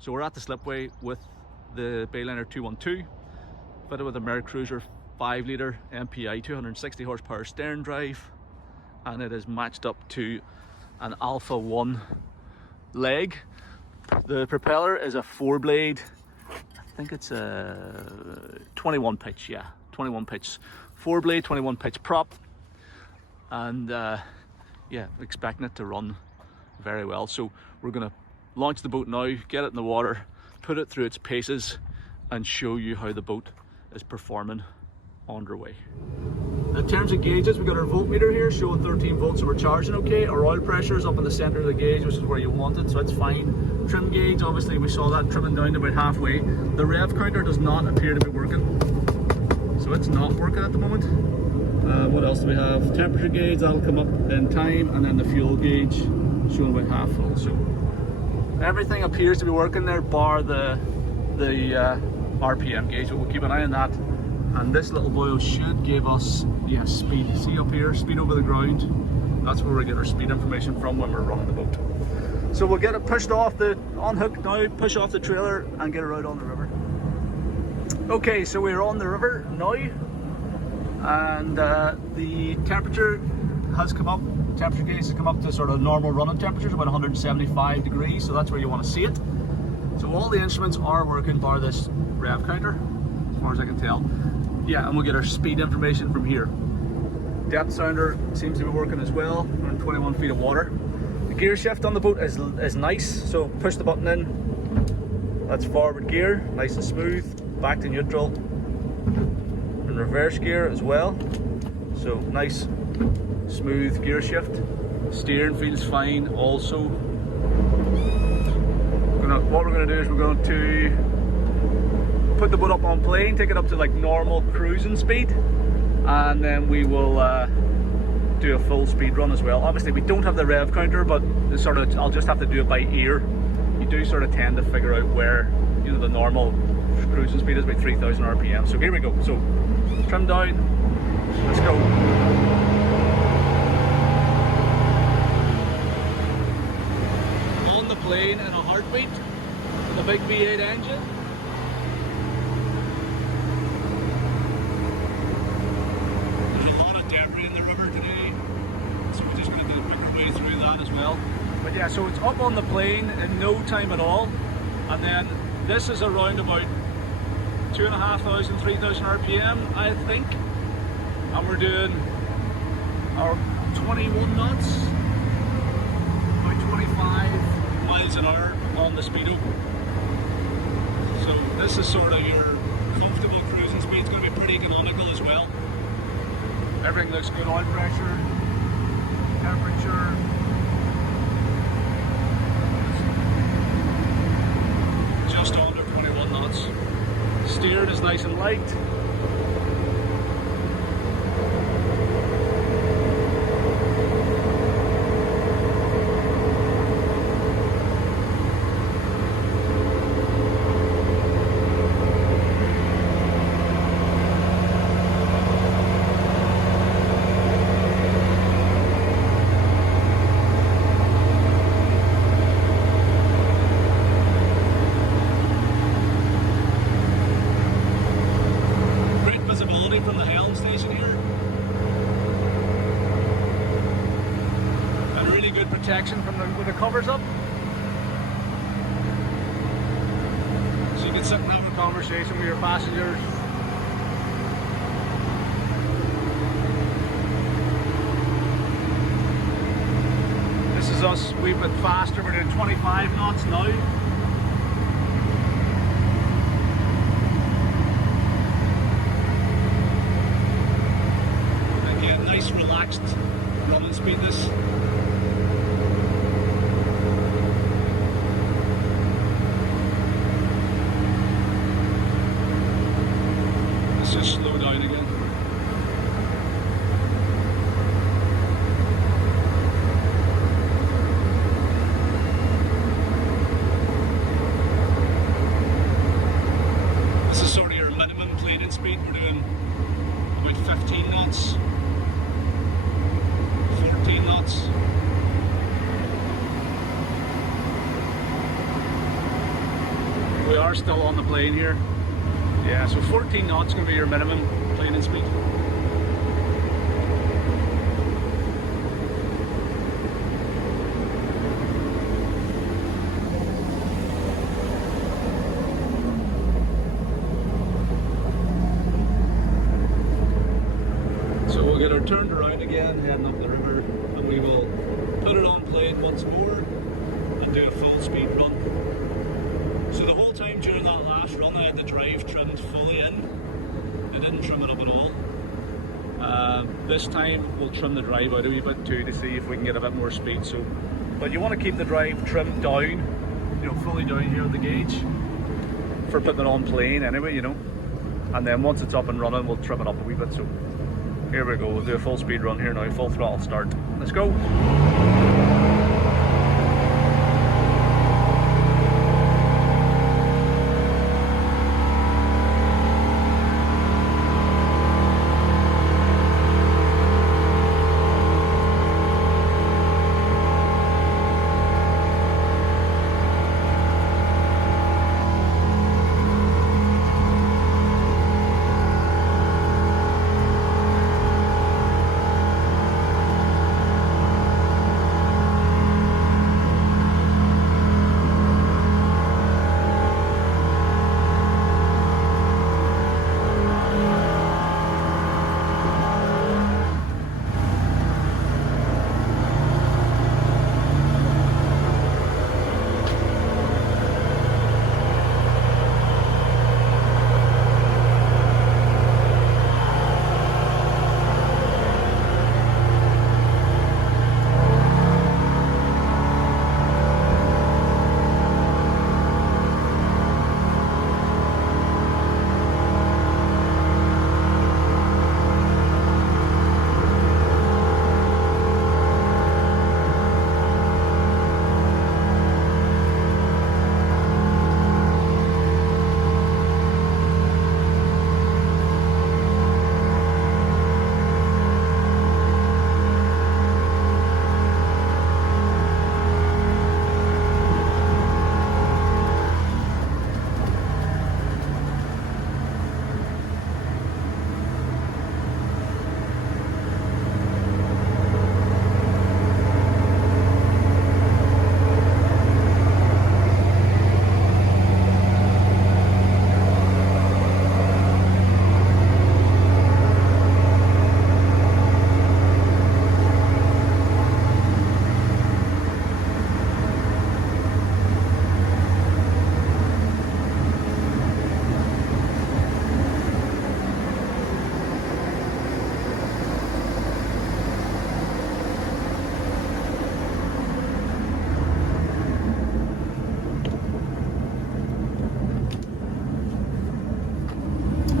So we're at the slipway with the Bayliner 212, fitted with a MerCruiser 5.0L MPI 260 horsepower Sterndrive, and it is matched up to an Alpha 1 leg. The propeller is a 4-blade, I think it's a 21 pitch, yeah, 21 pitch 4-blade, 21 pitch prop, and yeah, expecting it to run very well. So we're going to launch the boat now, get it in the water, put it through its paces, and show you how the boat is performing underway. In terms of gauges, we've got our voltmeter here showing 13 volts, so we're charging okay. Our oil pressure is up in the centre of the gauge, which is where you want it, so that's fine. Trim gauge, obviously we saw that trimming down to about halfway. The rev counter does not appear to be working, so it's not working at the moment. What else do we have? Temperature gauge, that'll come up in time, and then the fuel gauge showing about half full. So everything appears to be working there, bar the RPM gauge, but we'll keep an eye on that. And this little boy should give us, yeah, speed. See up here, speed over the ground. That's where we get our speed information from when we're running the boat. So we'll get it pushed off unhook now, push off the trailer and get it out on the river. Okay, so we're on the river now, and the temperature has come up. Temperature gauge has come up to sort of normal running temperatures, about 175 degrees, so that's where you want to see it. So all the instruments are working bar this rev counter, as far as I can tell. Yeah, and we'll get our speed information from here. Depth sounder seems to be working as well. We're in 21 feet of water. The gear shift on the boat is nice, so push the button in. That's forward gear, nice and smooth. Back to neutral. And reverse gear as well. So nice, smooth gear shift. Steering feels fine also. What we're going to do is we're going to put the boat up on plane, take it up to like normal cruising speed, and then we will do a full speed run as well. Obviously we don't have the rev counter, but I'll just have to do it by ear. You do sort of tend to figure out where, you know, the normal cruising speed is, about 3,000 RPM. So here we go. So trim down, let's go. On the plane in a heartbeat with a big V8 engine. But yeah, so it's up on the plane in no time at all, and then this is around about 2,500, 3,000 RPM, I think, and we're doing our 21 knots, about 25 miles an hour on the speedo. So this is sort of your comfortable cruising speed. It's going to be pretty economical as well. Everything looks good, oil pressure, temperature. Just under 21 knots. Steering is nice and light. From the helm station here, and really good protection from with the covers up, so you can sit and have a conversation with your passengers. This is us a wee bit faster. We're doing 25 knots now. Nice relaxed running speed this. Let's just slow down again. This is sort of your minimum planing speed. We're doing about 15 knots. 14 knots. we are still on the plane here. Yeah, so 14 knots is going to be your minimum planing speed. So we'll get her turned around again, heading up the river, and we will put it on plane once more and do a full speed run. So the whole time during that last run I had the drive trimmed fully in. I didn't trim it up at all. This time we'll trim the drive out a wee bit too to see if we can get a bit more speed. So, but you want to keep the drive trimmed down, you know, fully down here on the gauge for putting it on plane anyway, you know. And then once it's up and running we'll trim it up a wee bit. So here we go, we'll do a full speed run here now, full throttle start. Let's go.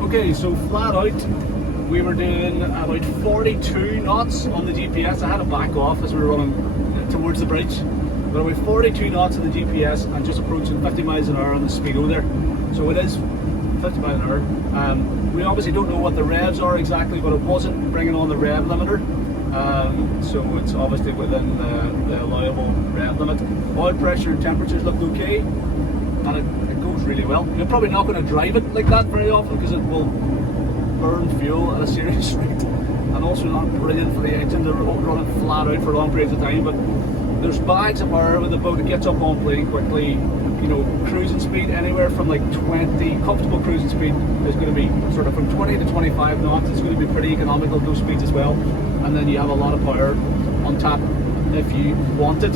Okay, so flat out, we were doing about 42 knots on the GPS. I had to back off as we were running towards the bridge. But about 42 knots on the GPS and just approaching 50 miles an hour on the speedo there. So it is 50 miles an hour. We obviously don't know what the revs are exactly, but it wasn't bringing on the rev limiter. So it's obviously within the allowable rev limit. Oil pressure and temperatures looked okay, and it goes really well. You're probably not going to drive it like that very often because it will burn fuel at a serious rate, and also not brilliant for the engine to run it flat out for long periods of time. But there's bags of power with the boat. It gets up on plane quickly. You know, cruising speed anywhere from like 20, comfortable cruising speed is going to be sort of from 20 to 25 knots. It's going to be pretty economical at those speeds as well. And then you have a lot of power on tap if you want it.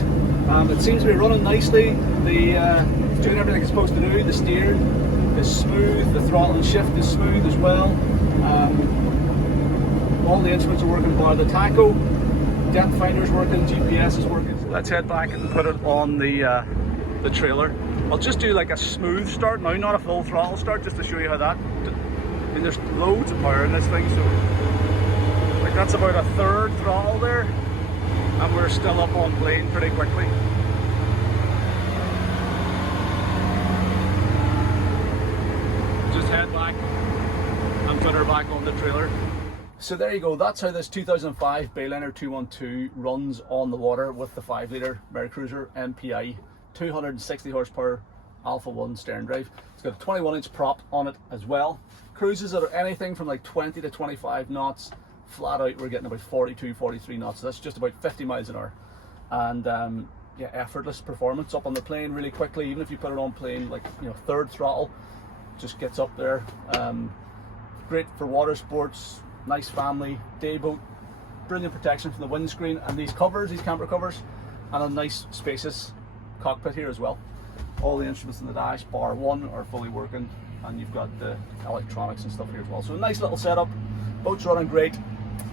It seems to be running nicely. It's doing everything it's supposed to do. The steer is smooth. The throttle and shift is smooth as well. All the instruments are working bar the tacho. Depth finder's working. GPS is working. So let's head back and put it on the trailer. I'll just do like a smooth start now, not a full throttle start, just to show you how that. I mean, there's loads of power in this thing, so like that's about a third throttle there, and we're still up on plane pretty quickly. Just head back and put her back on the trailer. So there you go, that's how this 2005 Bayliner 212 runs on the water with the 5 litre MerCruiser MPI, 260 horsepower Alpha 1 Sterndrive. It's got a 21-inch prop on it as well. Cruises at anything from like 20 to 25 knots. Flat out, we're getting about 42, 43 knots. So that's just about 50 miles an hour. And yeah, effortless performance up on the plane really quickly. Even if you put it on plane, like, you know, third throttle, just gets up there. Great for water sports, nice family, day boat, brilliant protection from the windscreen, and these covers, these camper covers, and a nice spacious cockpit here as well. All the instruments in the dash, bar one, are fully working, and you've got the electronics and stuff here as well. So a nice little setup, boat's running great.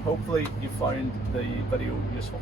Hopefully you found the video useful.